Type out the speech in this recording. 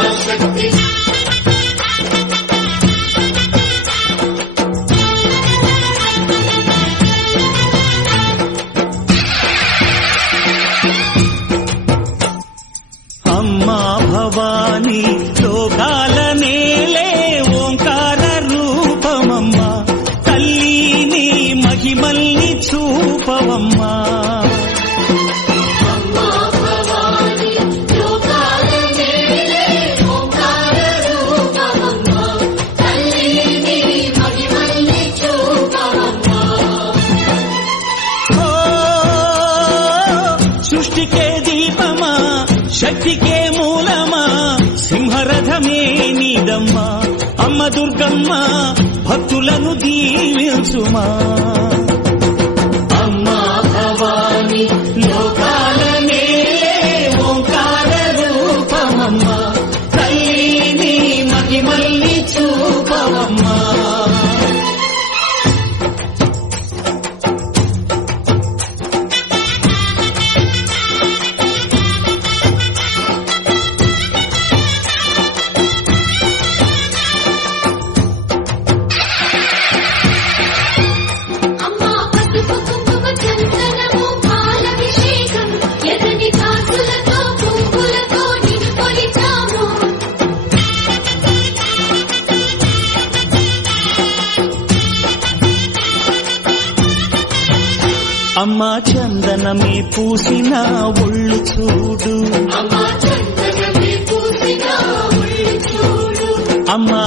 మహాశక్తి. అమ్మా భవాని లోకాల నేలే ఓంకార రూపమమ్మా, తల్లిని మహిమల్ని చూపవమ్మా. అమ్మా భవాని లోకాల నేలే ఓంకార రూపమమ్మా, తల్లిని మహిమల్ని చూపవమ్మా. ఓ సృష్టికే దీపమా, శక్తికే మూలమా, సింహరథమే నీదమ్మా. అమ్మ దుర్గమ్మ భక్తులను దీవించుమా. అమ్మా భవాని లోకాల నేలే ఓంకార రూపమమ్మా, తల్లిని మహిమల్ని చూపవమ్మా. అమ్మా పసుపు కుంకుమ చందనము పాలభిషేకం, ఎర్రని కాసులతో పువ్వులతో నిన్ను కొలిచాము. అమ్మా చందనమే పూసిన ఒళ్ళు చూడు, అమ్మా చందనమే పూసిన ఒళ్ళు చూడు. అమ్మా